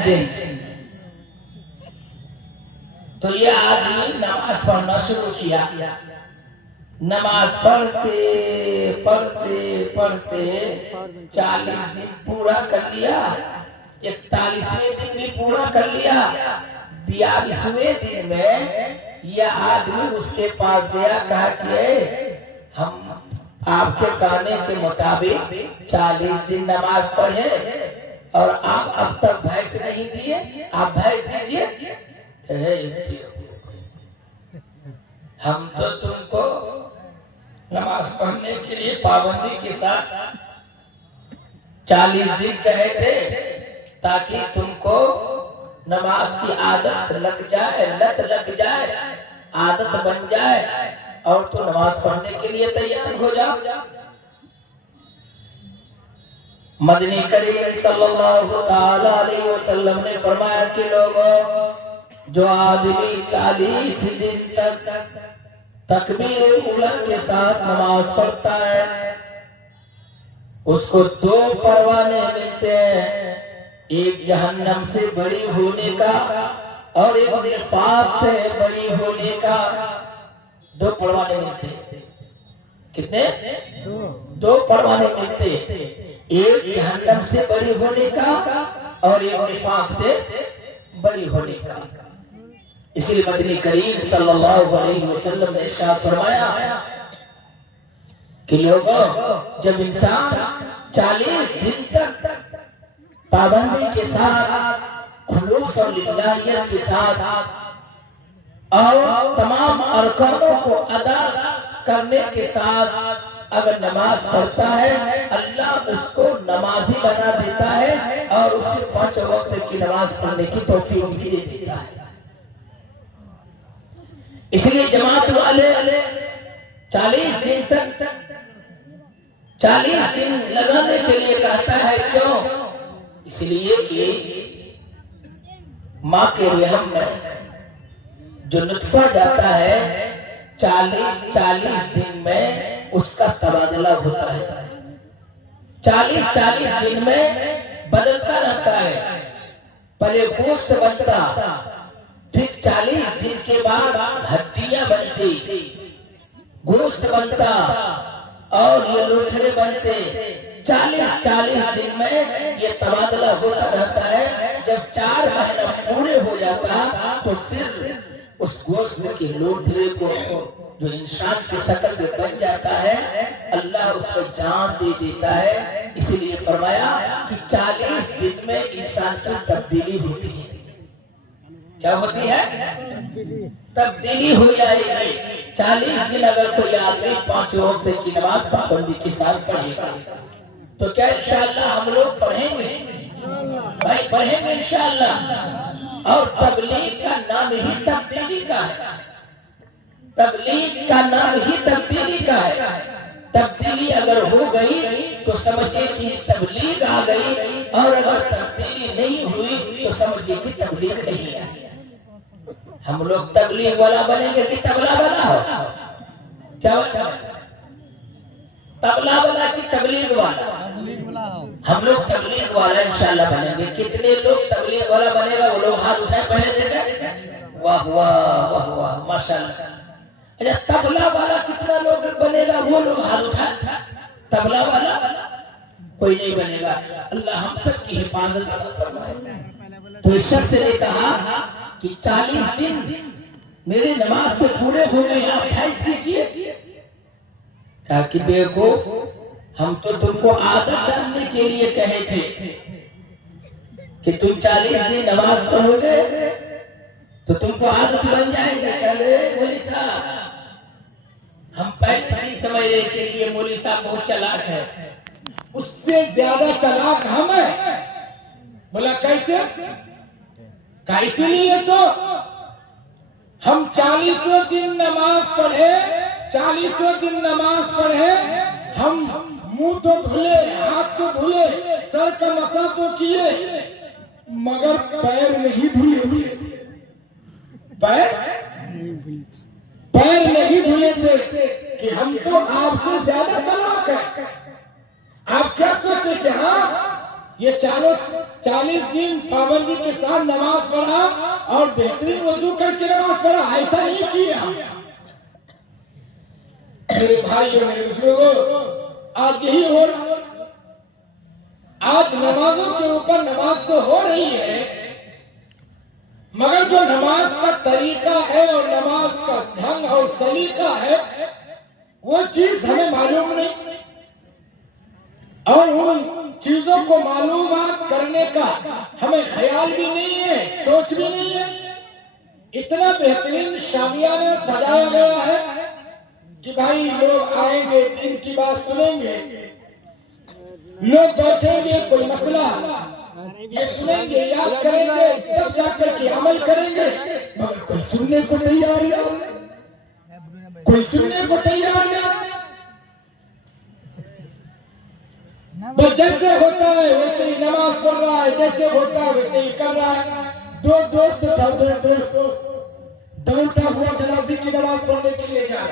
दिन। तो ये आदमी नमाज पढ़ना शुरू किया। नमाज पढ़ते पढ़ते पढ़ते 40 दिन पूरा कर लिया, 41वें दिन भी पूरा कर लिया। 42वें दिन में यह आदमी उसके पास गया, कहा कि हम आपके कहने के मुताबिक 40 दिन नमाज पढ़े और आप अब तक भैंस नहीं दिए, आप भैंस दीजिए। हम तो तुमको नमाज पढ़ने के लिए पाबंदी के साथ 40 दिन कहे थे ताकि तुमको नमाज की आदत लग जाए, लत लग जाए, आदत बन जाए और तो नमाज पढ़ने के लिए तैयार हो जाओ। मदनी करीम सल्लल्लाहु ताला अलैहि वसल्लम ने फरमाया कि लोगों, जो आदमी 40 दिन तक तकबीर उला के साथ नमाज पढ़ता है उसको 2 परवाने मिलते हैं, एक जहन्नम से बड़ी होने का और एक निफाक से बड़ी होने का। 2 परवाने मिलते। कितने? 2 परवाने मिलते, एक जहन्नम से बड़ी होने का और एक निफाक से बड़ी होने का। इसलिए मदनी करीम सल्लल्लाहु अलैहि वसल्लम ने इरशाद फरमाया कि लोगों, जब इंसान 40 दिन तक पाबंदी के साथ, खुलूस और लिल्लाहियत के साथ और तमाम अरकानों को अदा करने के साथ अगर नमाज पढ़ता है, अल्लाह उसको नमाजी बना देता है और उससे 5 वक्त की नमाज पढ़ने की तौफीक भी दे देता है। इसलिए जमात वाले 40 दिन तक 40 दिन लगाने के लिए कहता है। क्यों? इसलिए कि माँ के रहम में जो नुत्फा जाता है 40 दिन में उसका तबादला होता है। 40 दिन में बदलता रहता है। पहले गोश्त बनता, फिर 40 दिन के बाद हड्डियां बनती, गोश्त बनता और ये लोथड़े बनते। 40 दिन में ये तबादला होता रहता है। जब 4 महीना पूरे हो जाता तो फिर उस गोश्त के लोथड़े को जो इंसान की शक्ल में बन जाता है, अल्लाह उसको जान दे देता है। इसीलिए फरमाया कि 40 दिन में इंसान की तब्दीली होती है। क्या होती है? तब्दीली हो जाएगी। 40 दिन अगर कोई आदमी 5 वक्त की नमाज पाबंदी के साथ पढ़ेगा तो क्या इंशाअल्लाह हम लोग पढ़ेंगे? भाई पढ़ेंगे इंशाअल्लाह। और तबलीग का नाम ही तब्दीली का है। तबलीग का नाम ही तब्दीली का है। तब्दीली अगर हो गई तो समझिए कि तबलीग आ गई, और अगर तब्दीली नहीं हुई तो समझिए कि तबलीग नहीं आई। हम लोग तबलीग वाला बनेंगे कि तबला वाला हो? क्या तबला वाला कि तबलीग वाला? हम लोग तबलीग वाला इंशाल्लाह बनेंगे। कितने लोग तबलीग वाला बनेगा वो लोग हाथ उठाए पहले देगा। वाह वाह वाह वाह माशाल्लाह। अच्छा, तबला वाला कितना लोग बनेगा वो लोग हाथ उठाए। तबला वाला कोई नहीं बनेगा। अल्लाह हम सब की हिफाजत फरमाए। तो इस शख्स ने कहा कि 40 दिन मेरे नमाज के पूरे हो गए, आप फैज कीजिए। कहा कि बेवकूफ, हम तो तुमको आदत डालने के लिए कहे थे कि तुम 40 दिन नमाज पढ़ोगे तो तुमको आदत बन जाएगी। कहे मौलवी साहब, हम पहले से ही समझ रहे थे कि ये मौलवी साहब बहुत चालाक है। उससे ज्यादा चालाक हम है। बोला कैसे? कैसे नहीं है? तो हम 40वें दिन नमाज पढ़े, 40वें दिन नमाज पढ़े, हम मुंह तो धुले, हाथ तो धुले, सर का मसा तो किए, मगर पैर नहीं धुले थे। पैर नहीं धुले थे कि हम तो आपसे ज्यादा चालाक है। आप क्या सोचे कि हाँ ये 40 दिन पाबंदी के साथ नमाज पढ़ा और बेहतरीन वजू करके नमाज पढ़ा, ऐसा नहीं किया। मेरे भाइयों मेरे बुजुर्गों, आज यही हो रहा। आज नमाजों के ऊपर नमाज तो हो रही है, मगर जो नमाज का तरीका है और नमाज का ढंग और सलीका है वो चीज हमें मालूम नहीं, और उन चीजों को मालूमात करने का हमें ख्याल भी नहीं है, सोच भी नहीं है। इतना बेहतरीन शामियाना सजाया गया है कि भाई लोग आएंगे, दिन की बात सुनेंगे, लोग बैठेंगे, कोई मसला ये सुनेंगे, याद करेंगे, तब जाकर के अमल करेंगे, मगर कोई सुनने को तैयार नहीं, कोई सुनने को तैयार नहीं। बस जैसे होता है वैसे ही नमाज पढ़ रहा है, जैसे होता है वैसे ही कर रहा है। दो दोस्त दौड़ता हुआ जनाजे की नमाज पढ़ने के लिए जा रहा है।